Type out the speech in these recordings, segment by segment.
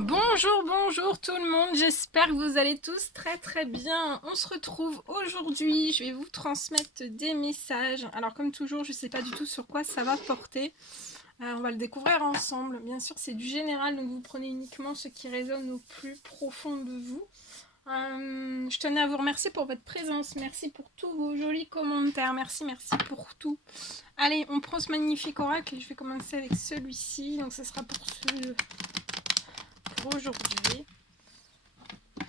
Bonjour, bonjour tout le monde, j'espère que vous allez tous très bien. On se retrouve aujourd'hui, je vais vous transmettre des messages. Alors comme toujours, je ne sais pas du tout sur quoi ça va porter. On va le découvrir ensemble. Bien sûr, c'est du général, donc vous prenez uniquement ce qui résonne au plus profond de vous. Je tenais à vous remercier pour votre présence, merci pour tous vos jolis commentaires, merci pour tout. Allez, on prend ce magnifique oracle et je vais commencer avec celui-ci, donc ce sera pour aujourd'hui.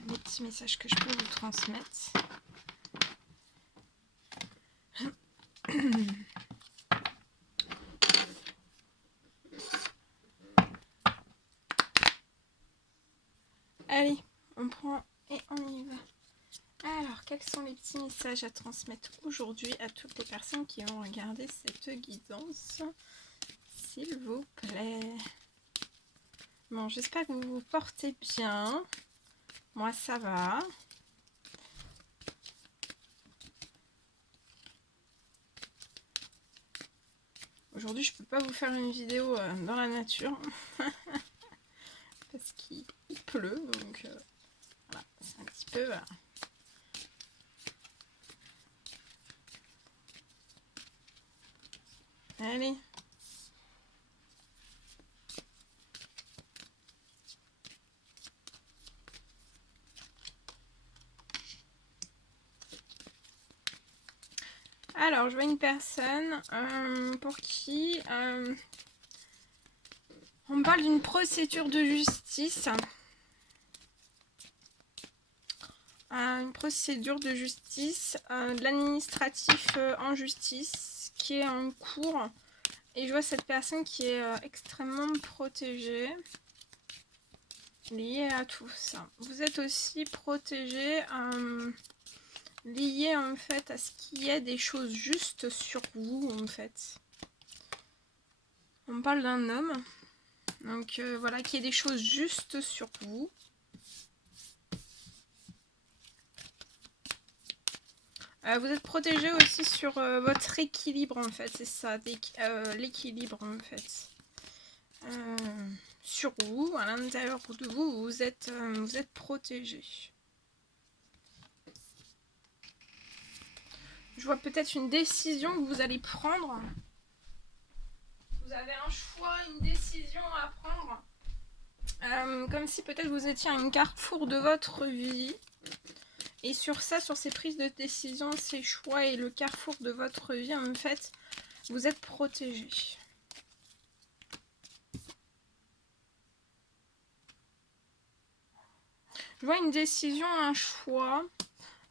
Les petits messages que je peux vous transmettre. Allez, on prend et on y va. Alors, quels sont les petits messages à transmettre aujourd'hui à toutes les personnes qui vont regarder cette guidance, s'il vous plaît? Bon, j'espère que vous vous portez bien. Moi, ça va. Aujourd'hui, je peux pas vous faire une vidéo dans la nature parce qu'il pleut, donc voilà, c'est un petit peu... Voilà. Allez. Alors, je vois une personne pour qui on me parle d'une procédure de justice. Une procédure de justice, de l'administratif en justice qui est en cours. Et je vois cette personne qui est extrêmement protégée, liée à tout ça. Vous êtes aussi protégé, lié en fait à ce qu'il y ait des choses justes sur vous en fait. On me parle d'un homme, donc voilà, qu'il y ait des choses justes sur vous. Vous êtes protégé aussi sur votre équilibre en fait, c'est ça, l'équilibre en fait. Sur vous, à l'intérieur de vous, vous êtes protégé. Je vois peut-être une décision que vous allez prendre. Vous avez un choix, une décision à prendre. Comme si peut-être vous étiez à un carrefour de votre vie. Et sur ça, sur ces prises de décision, ces choix et le carrefour de votre vie, en fait, vous êtes protégé. Je vois une décision, un choix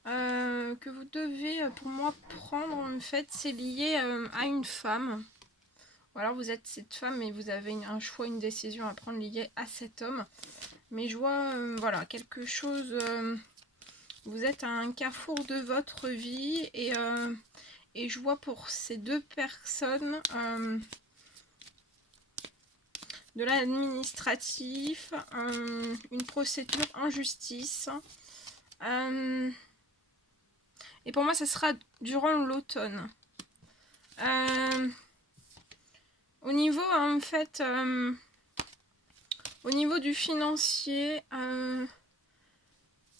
que vous devez, pour moi, prendre, en fait, c'est lié à une femme. Ou alors vous êtes cette femme et vous avez un choix, une décision à prendre liée à cet homme. Mais je vois, voilà, quelque chose... vous êtes à un carrefour de votre vie et je vois pour ces deux personnes de l'administratif, une procédure en justice. Et pour moi, ça sera durant l'automne. Au niveau, en fait, au niveau du financier,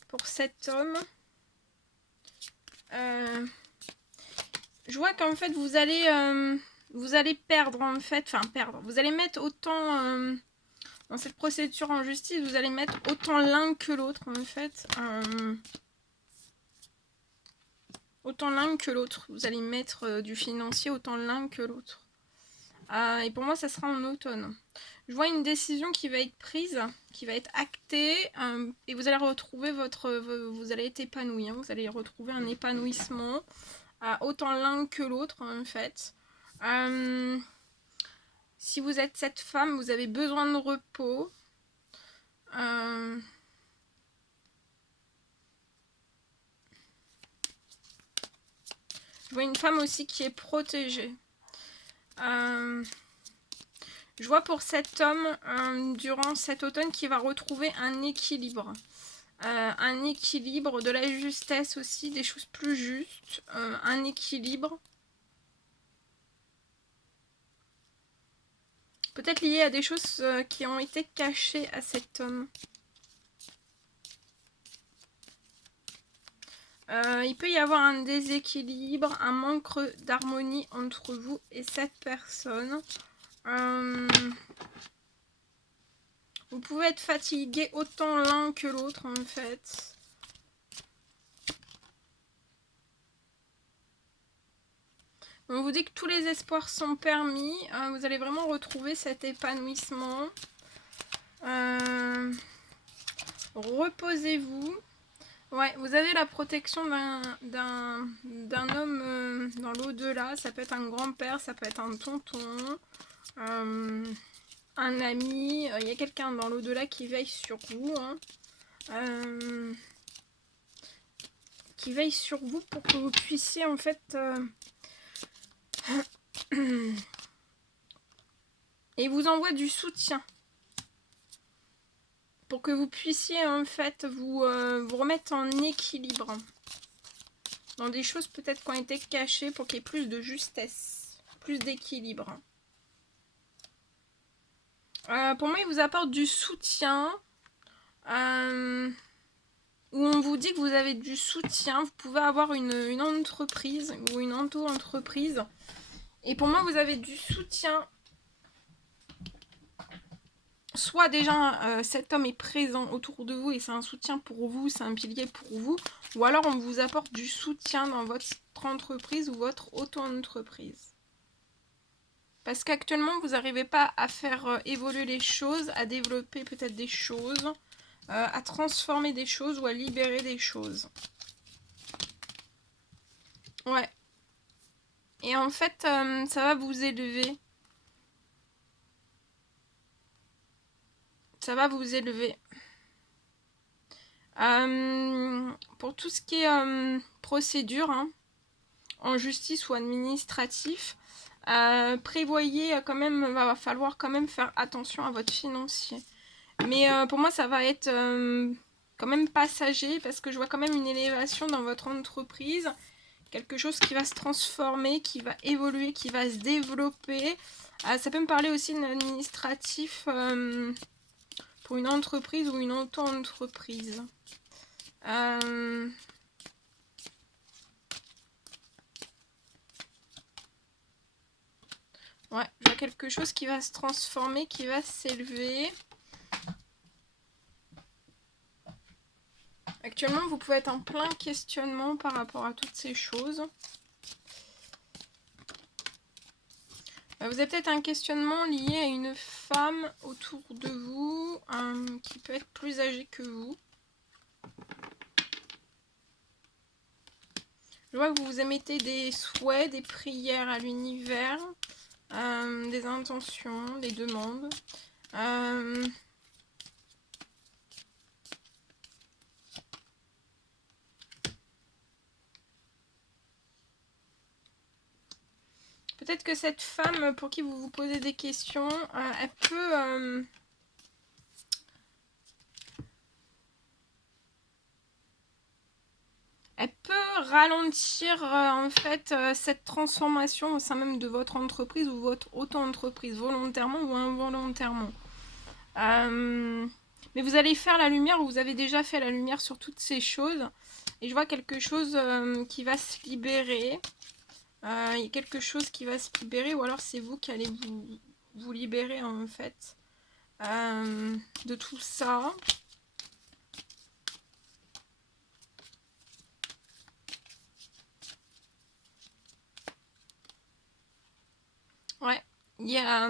pour cet homme, je vois qu'en fait, vous allez perdre, en fait, enfin, perdre. Vous allez mettre autant, dans cette procédure en justice, vous allez mettre autant l'un que l'autre, en fait. Autant l'un que l'autre. Vous allez mettre du financier autant l'un que l'autre. Et pour moi, ça sera en automne. Je vois une décision qui va être prise, qui va être actée, et vous allez retrouver vous allez être épanoui, hein, vous allez retrouver un épanouissement, autant l'un que l'autre, en fait. Si vous êtes cette femme, vous avez besoin de repos. Je vois une femme aussi qui est protégée. Je vois pour cet homme, durant cet automne, qui va retrouver un équilibre. Un équilibre, de la justesse aussi, des choses plus justes. Un équilibre. Peut-être lié à des choses qui ont été cachées à cet homme. Il peut y avoir un déséquilibre, un manque d'harmonie entre vous et cette personne. Vous pouvez être fatigué autant l'un que l'autre en fait. On vous dit que tous les espoirs sont permis. Vous allez vraiment retrouver cet épanouissement. Reposez-vous. Ouais, vous avez la protection d'un homme dans l'au-delà. Ça peut être un grand-père, ça peut être un tonton, un ami. Il y a quelqu'un dans l'au-delà qui veille sur vous. Hein. Qui veille sur vous pour que vous puissiez en fait... et vous envoie du soutien. Pour que vous puissiez en fait vous remettre en équilibre. Dans des choses peut-être qui ont été cachées pour qu'il y ait plus de justesse, plus d'équilibre. Pour moi, il vous apporte du soutien. Où on vous dit que vous avez du soutien. Vous pouvez avoir une entreprise ou une auto-entreprise. Et pour moi, vous avez du soutien. Soit déjà cet homme est présent autour de vous et c'est un soutien pour vous, c'est un pilier pour vous. Ou alors on vous apporte du soutien dans votre entreprise ou votre auto-entreprise. Parce qu'actuellement vous n'arrivez pas à faire évoluer les choses, à développer peut-être des choses, à transformer des choses ou à libérer des choses. Ouais. Et en fait ça va vous élever. Ça va vous élever. Pour tout ce qui est procédure, hein, en justice ou administratif, prévoyez quand même, va falloir quand même faire attention à votre financier. Mais pour moi, ça va être quand même passager parce que je vois quand même une élévation dans votre entreprise. Quelque chose qui va se transformer, qui va évoluer, qui va se développer. Ça peut me parler aussi d'un administratif pour une entreprise ou une auto-entreprise. Ouais, il y a quelque chose qui va se transformer, qui va s'élever. Actuellement, vous pouvez être en plein questionnement par rapport à toutes ces choses. Vous avez peut-être un questionnement lié à une femme autour de vous qui peut être plus âgée que vous. Je vois que vous émettez des souhaits, des prières à l'univers, des intentions, des demandes. Peut-être que cette femme pour qui vous vous posez des questions, elle peut... elle peut ralentir en fait cette transformation au sein même de votre entreprise ou votre auto-entreprise, volontairement ou involontairement. Mais vous allez faire la lumière, ou vous avez déjà fait la lumière sur toutes ces choses. Et je vois quelque chose qui va se libérer. Il y a quelque chose qui va se libérer, ou alors c'est vous qui allez vous libérer en fait de tout ça. Ouais, il y a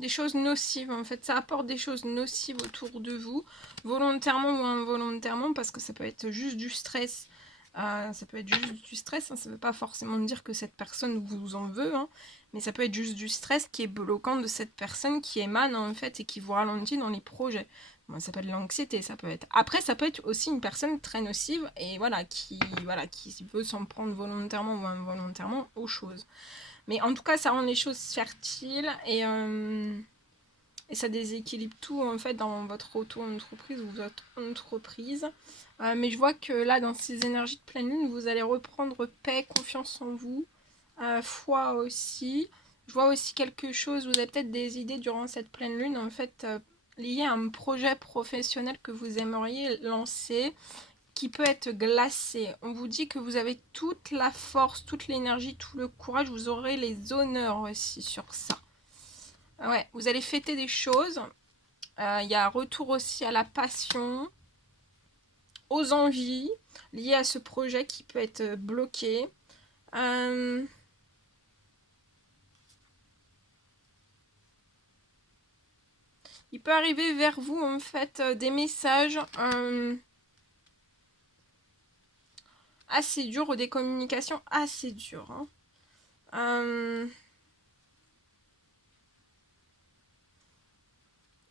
des choses nocives en fait, ça apporte des choses nocives autour de vous, volontairement ou involontairement, parce que ça peut être juste du stress. Ça peut être juste du stress, hein, ça ne veut pas forcément dire que cette personne vous en veut, hein, mais ça peut être juste du stress qui est bloquant de cette personne qui émane en fait et qui vous ralentit dans les projets. Bon, ça peut être de l'anxiété, ça peut être... Après, ça peut être aussi une personne très nocive et voilà, qui veut s'en prendre volontairement ou involontairement aux choses. Mais en tout cas, ça rend les choses fertiles et ça déséquilibre tout en fait dans votre auto-entreprise ou votre entreprise. Mais je vois que là, dans ces énergies de pleine lune, vous allez reprendre paix, confiance en vous, foi aussi. Je vois aussi quelque chose, vous avez peut-être des idées durant cette pleine lune, en fait, liées à un projet professionnel que vous aimeriez lancer, qui peut être glacé. On vous dit que vous avez toute la force, toute l'énergie, tout le courage, vous aurez les honneurs aussi sur ça. Ouais, vous allez fêter des choses. Il y a un retour aussi à la passion, aux envies liées à ce projet qui peut être bloqué. Il peut arriver vers vous en fait des messages assez dures ou des communications assez dures. Je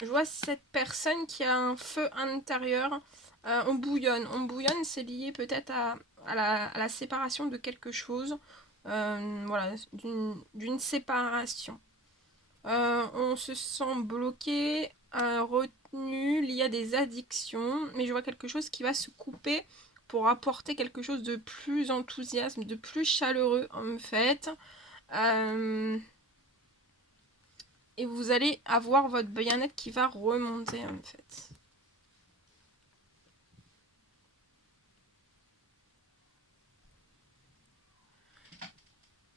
vois cette personne qui a un feu intérieur. On bouillonne. On bouillonne, c'est lié peut-être à la séparation de quelque chose. Voilà, d'une séparation. On se sent bloqué, retenu, lié à des addictions. Mais je vois quelque chose qui va se couper pour apporter quelque chose de plus enthousiasme, de plus chaleureux en fait. Et vous allez avoir votre bien-être qui va remonter en fait.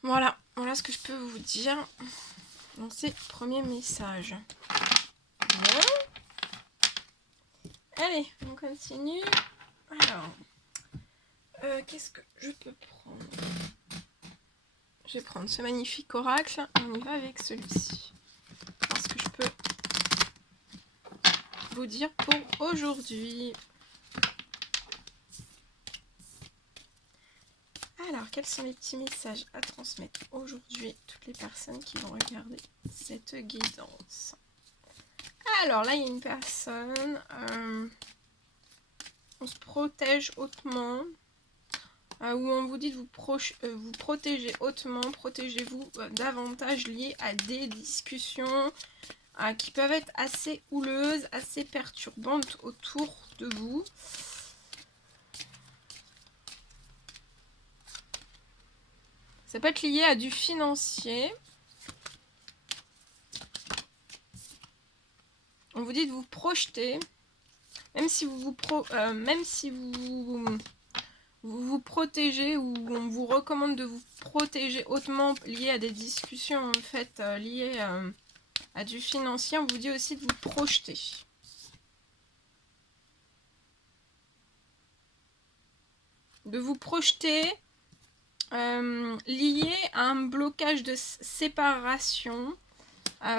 Voilà, voilà ce que je peux vous dire dans ces premiers messages. Bon. Allez, on continue. Alors, qu'est-ce que je peux prendre? Je vais prendre ce magnifique oracle. On y va avec celui-ci. Parce que je peux vous dire pour aujourd'hui. Alors, quels sont les petits messages à transmettre aujourd'hui toutes les personnes qui vont regarder cette guidance? Alors là, il y a une personne, on se protège hautement, où on vous dit de vous protéger hautement, protégez-vous davantage lié à des discussions qui peuvent être assez houleuses, assez perturbantes autour de vous. Ça peut être lié à du financier. On vous dit de vous projeter, même si vous vous protégez, ou on vous recommande de vous protéger hautement lié à des discussions en fait liées à du financier. On vous dit aussi de vous projeter. De vous projeter lié à un blocage de séparation.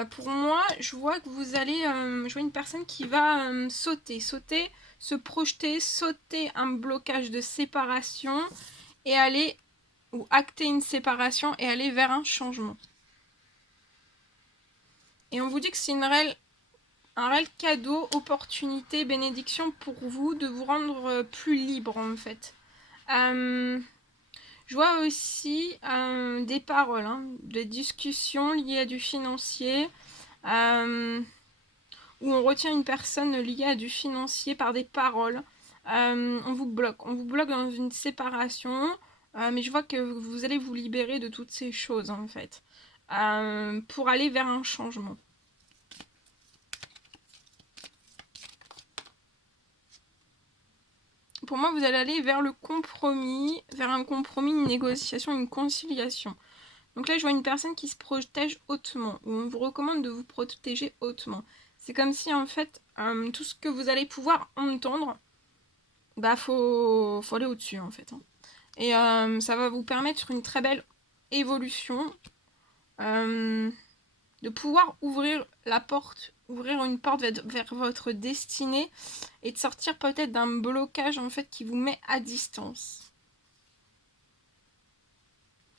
Pour moi, je vois que vous allez... je vois une personne qui va sauter, se projeter, sauter un blocage de séparation et aller, ou acter une séparation et aller vers un changement. Et on vous dit que c'est un réel cadeau, opportunité, bénédiction pour vous de vous rendre plus libre en fait. Je vois aussi des paroles, des discussions liées à du financier, où on retient une personne liée à du financier par des paroles. On vous bloque dans une séparation, mais je vois que vous allez vous libérer de toutes ces choses en fait, pour aller vers un changement. Pour moi, vous allez aller vers le compromis, vers un compromis, une négociation, une conciliation. Donc là, je vois une personne qui se protège hautement, où on vous recommande de vous protéger hautement. C'est comme si, en fait, tout ce que vous allez pouvoir entendre, bah, faut aller au-dessus, en fait. Et ça va vous permettre une très belle évolution, de pouvoir ouvrir la porte, ouvrir une porte vers votre destinée, et de sortir peut-être d'un blocage, en fait, qui vous met à distance.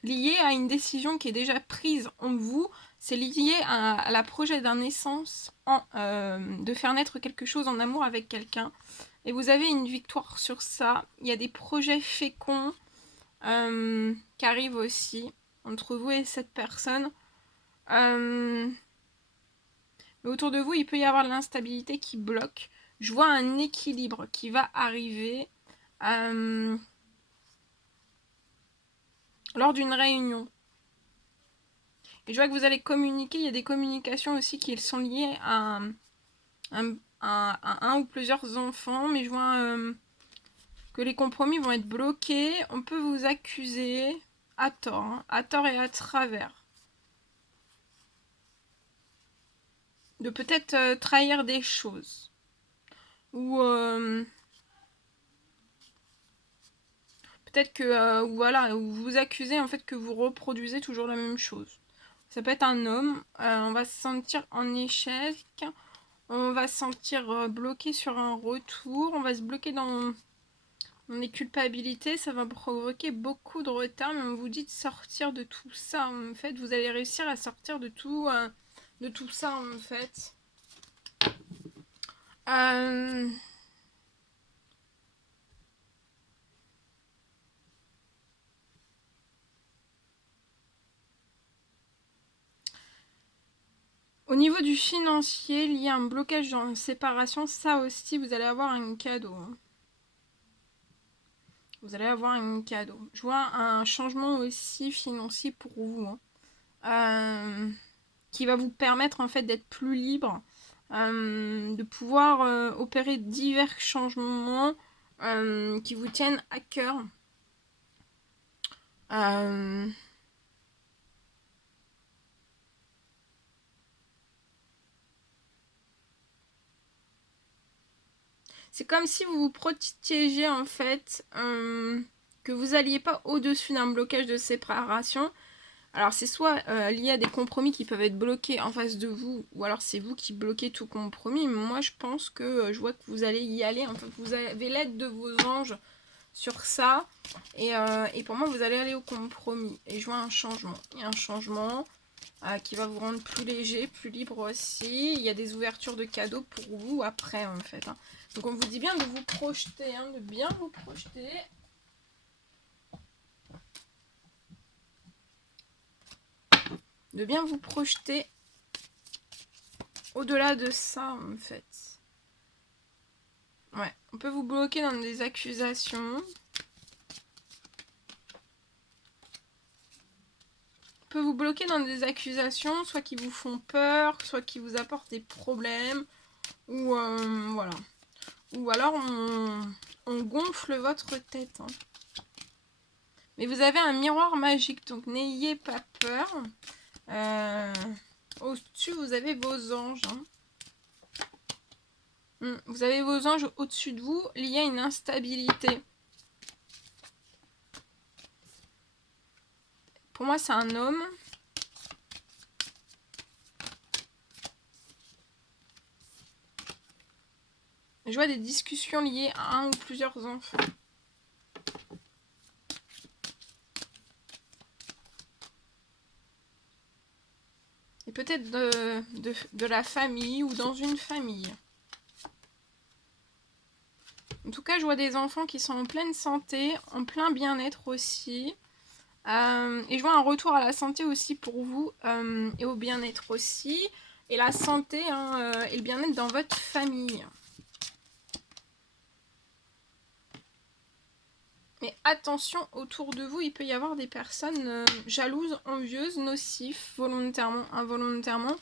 Lié à une décision qui est déjà prise en vous, c'est lié à la projet d'un naissance, de faire naître quelque chose en amour avec quelqu'un. Et vous avez une victoire sur ça. Il y a des projets féconds qui arrivent aussi entre vous et cette personne. Mais autour de vous, il peut y avoir de l'instabilité qui bloque. Je vois un équilibre qui va arriver lors d'une réunion. Et je vois que vous allez communiquer. Il y a des communications aussi qui sont liées à un ou plusieurs enfants. Mais je vois que les compromis vont être bloqués. On peut vous accuser à tort, hein, à tort et à travers. De peut-être trahir des choses. Ou peut-être que voilà, ou vous accusez en fait que vous reproduisez toujours la même chose. Ça peut être un homme, on va se sentir en échec, on va se sentir bloqué sur un retour, on va se bloquer dans les culpabilités, ça va provoquer beaucoup de retard, mais on vous dit de sortir de tout ça en fait, vous allez réussir à sortir de tout ça en fait. Au niveau du financier, lié à un blocage dans une séparation, ça aussi, vous allez avoir un cadeau. Vous allez avoir un cadeau. Je vois un changement aussi financier pour vous. Qui va vous permettre en fait d'être plus libre. De pouvoir opérer divers changements qui vous tiennent à cœur. C'est comme si vous vous protégiez en fait, que vous n'alliez pas au-dessus d'un blocage de séparation. Alors c'est soit lié à des compromis qui peuvent être bloqués en face de vous, ou alors c'est vous qui bloquez tout compromis. Mais moi je pense que je vois que vous allez y aller. En fait, vous avez l'aide de vos anges sur ça. Et pour moi vous allez aller au compromis. Et je vois un changement. Il y a un changement qui va vous rendre plus léger, plus libre aussi. Il y a des ouvertures de cadeaux pour vous après en fait. Hein. Donc on vous dit bien de vous projeter, hein, de bien vous projeter. De bien vous projeter au-delà de ça en fait. Ouais, on peut vous bloquer dans des accusations. On peut vous bloquer dans des accusations, soit qui vous font peur, soit qui vous apportent des problèmes. Ou voilà. Ou alors on gonfle votre tête. Hein. Mais vous avez un miroir magique, donc n'ayez pas peur. Au-dessus, vous avez vos anges. Hein. Vous avez vos anges au-dessus de vous, liés à une instabilité. Pour moi, c'est un homme. Je vois des discussions liées à un ou plusieurs enfants. Et peut-être de la famille ou dans une famille. En tout cas, je vois des enfants qui sont en pleine santé, en plein bien-être aussi. Et je vois un retour à la santé aussi pour vous et au bien-être aussi. Et la santé et le bien-être dans votre famille. Mais attention, autour de vous, il peut y avoir des personnes jalouses, envieuses, nocives, volontairement, involontairement.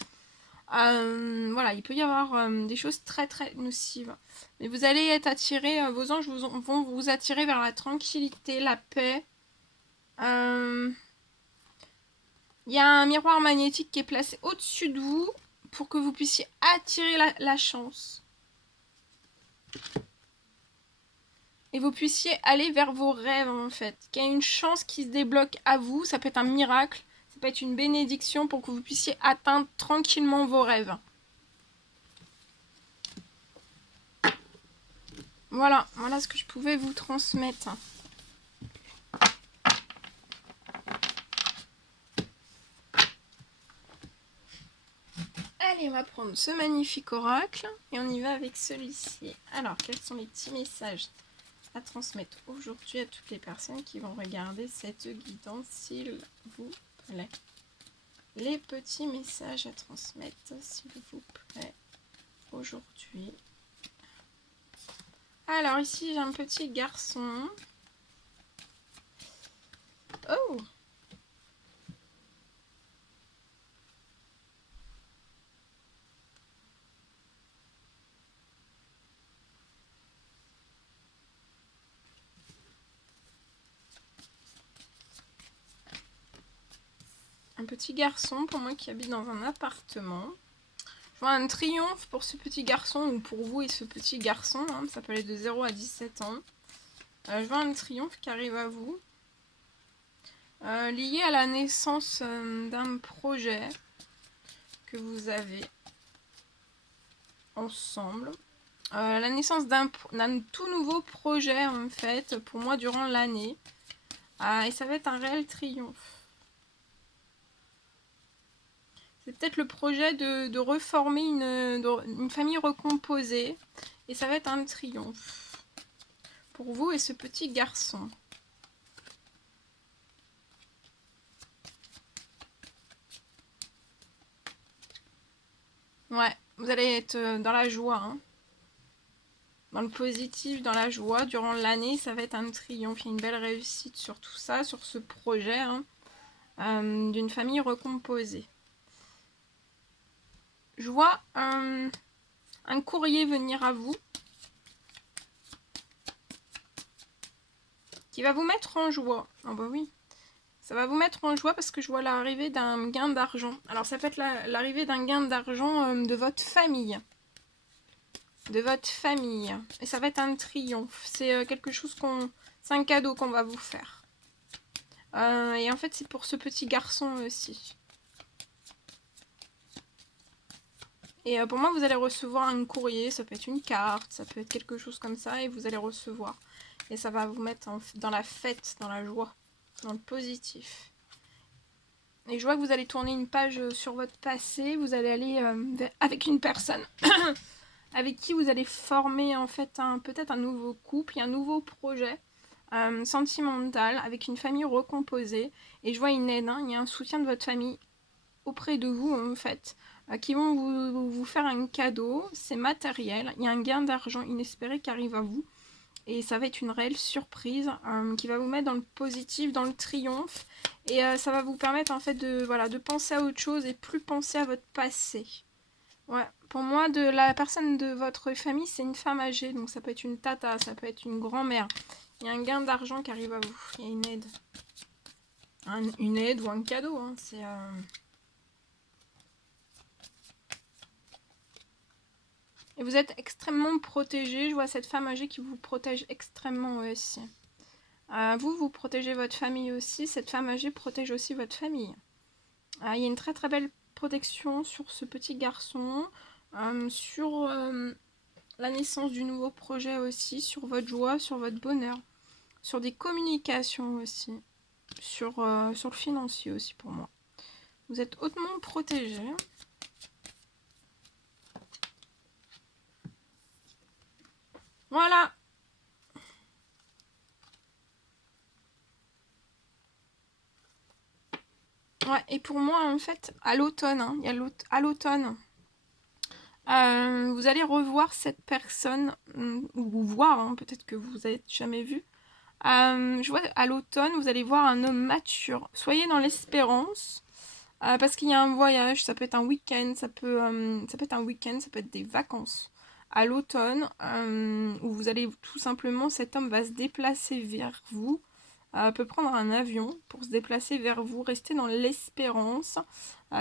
Voilà, il peut y avoir des choses très très nocives. Mais vous allez être attiré, vos anges vont vous attirer vers la tranquillité, la paix. Il y a un miroir magnétique qui est placé au-dessus de vous pour que vous puissiez attirer la chance. Et vous puissiez aller vers vos rêves en fait. Qu'il y ait une chance qui se débloque à vous, ça peut être un miracle, ça peut être une bénédiction pour que vous puissiez atteindre tranquillement vos rêves. Voilà ce que je pouvais vous transmettre. Allez, on va prendre ce magnifique oracle et on y va avec celui-ci. Alors, quels sont les petits messages à transmettre aujourd'hui à toutes les personnes qui vont regarder cette guidance, s'il vous plaît? Les petits messages à transmettre, s'il vous plaît, aujourd'hui. Alors, ici, j'ai un petit garçon. Oh! un petit garçon pour moi qui habite dans un appartement. Je vois un triomphe pour ce petit garçon, ou pour vous et ce petit garçon, hein, ça peut aller de 0 à 17 ans. Je vois un triomphe qui arrive à vous, lié à la naissance d'un projet que vous avez ensemble. La naissance d'un tout nouveau projet en fait pour moi durant l'année. Et ça va être un réel triomphe. C'est peut-être le projet de reformer une famille recomposée. Et ça va être un triomphe pour vous et ce petit garçon. Ouais, vous allez être dans la joie, hein. Dans le positif, dans la joie. Durant l'année, ça va être un triomphe. Il y a une belle réussite sur tout ça, sur ce projet hein, d'une famille recomposée. Je vois un courrier venir à vous qui va vous mettre en joie. Ah bah oui, ça va vous mettre en joie parce que je vois l'arrivée d'un gain d'argent. Alors ça peut être l'arrivée d'un gain d'argent de votre famille. De votre famille. Et ça va être un triomphe. C'est quelque chose c'est un cadeau qu'on va vous faire. Et en fait c'est pour ce petit garçon aussi. Et pour moi, vous allez recevoir un courrier, ça peut être une carte, ça peut être quelque chose comme ça, et vous allez recevoir. Et ça va vous mettre dans la fête, dans la joie, dans le positif. Et je vois que vous allez tourner une page sur votre passé, vous allez aller avec une personne avec qui vous allez former en fait peut-être un nouveau couple, un nouveau projet sentimental, avec une famille recomposée. Et je vois une aide, hein, il y a un soutien de votre famille auprès de vous en fait, qui vont vous faire un cadeau, c'est matériel, il y a un gain d'argent inespéré qui arrive à vous, et ça va être une réelle surprise qui va vous mettre dans le positif, dans le triomphe, et ça va vous permettre en fait de penser à autre chose et plus penser à votre passé. Ouais, pour moi, de la personne de votre famille, c'est une femme âgée, donc ça peut être une tata, ça peut être une grand-mère. Il y a un gain d'argent qui arrive à vous, il y a une aide. Une aide ou un cadeau, hein, c'est... Et vous êtes extrêmement protégé. Je vois cette femme âgée qui vous protège extrêmement aussi. Vous protégez votre famille aussi. Cette femme âgée protège aussi votre famille. Il y a une très très belle protection sur ce petit garçon. Sur la naissance du nouveau projet aussi. Sur votre joie, sur votre bonheur. Sur des communications aussi. Sur le financier aussi pour moi. Vous êtes hautement protégé. Voilà. Ouais, et pour moi, en fait, à l'automne, hein, à l'automne, vous allez revoir cette personne, ou vous voir, hein, peut-être que vous n'avez jamais vu. Je vois à l'automne, vous allez voir un homme mature. Soyez dans l'espérance, parce qu'il y a un voyage, ça peut être un week-end, ça peut être un week-end, ça peut être des vacances. À l'automne, où vous allez tout simplement, cet homme va se déplacer vers vous, peut prendre un avion pour se déplacer vers vous, rester dans l'espérance.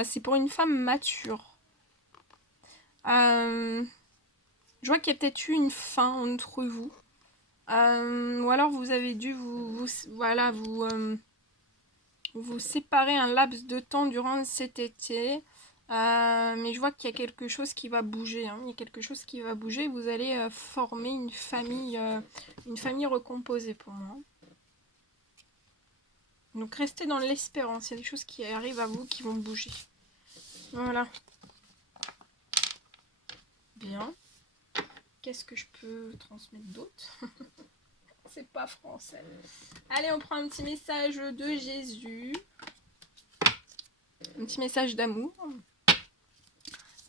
C'est pour une femme mature. Je vois qu'il y a peut-être eu une fin entre vous. Ou alors vous avez dû vous séparer un laps de temps durant cet été. Mais je vois qu'il y a quelque chose qui va bouger. Hein. Il y a quelque chose qui va bouger. Vous allez former une famille recomposée pour moi. Donc restez dans l'espérance. Il y a des choses qui arrivent à vous qui vont bouger. Voilà. Bien. Qu'est-ce que je peux transmettre d'autre? C'est pas français. Allez, on prend un petit message de Jésus. Un petit message d'amour.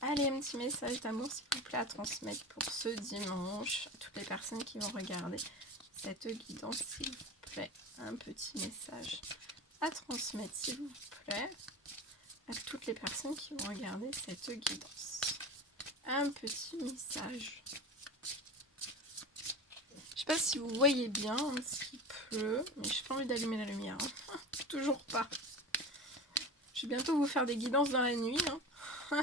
Allez, un petit message d'amour, s'il vous plaît, à transmettre pour ce dimanche. À toutes les personnes qui vont regarder cette guidance, s'il vous plaît. Un petit message à transmettre, s'il vous plaît. À toutes les personnes qui vont regarder cette guidance. Un petit message. Je sais pas si vous voyez bien, parce qu'il pleut, mais j'ai pas envie d'allumer la lumière. Toujours pas. Je vais bientôt vous faire des guidances dans la nuit. Hein.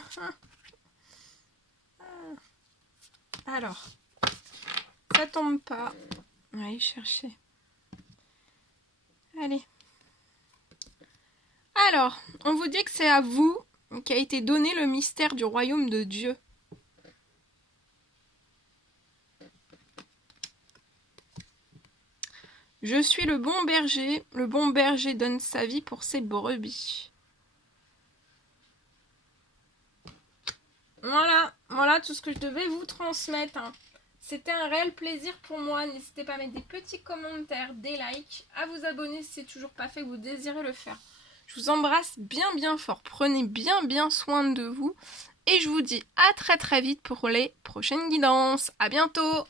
Alors, ça tombe pas. On va aller chercher. Allez. Alors, on vous dit que c'est à vous qu'a été donné le mystère du royaume de Dieu. Je suis le bon berger donne sa vie pour ses brebis. Voilà tout ce que je devais vous transmettre. Hein. C'était un réel plaisir pour moi. N'hésitez pas à mettre des petits commentaires, des likes, à vous abonner si c'est toujours pas fait, que vous désirez le faire. Je vous embrasse bien fort. Prenez bien soin de vous. Et je vous dis à très vite pour les prochaines guidances. À bientôt!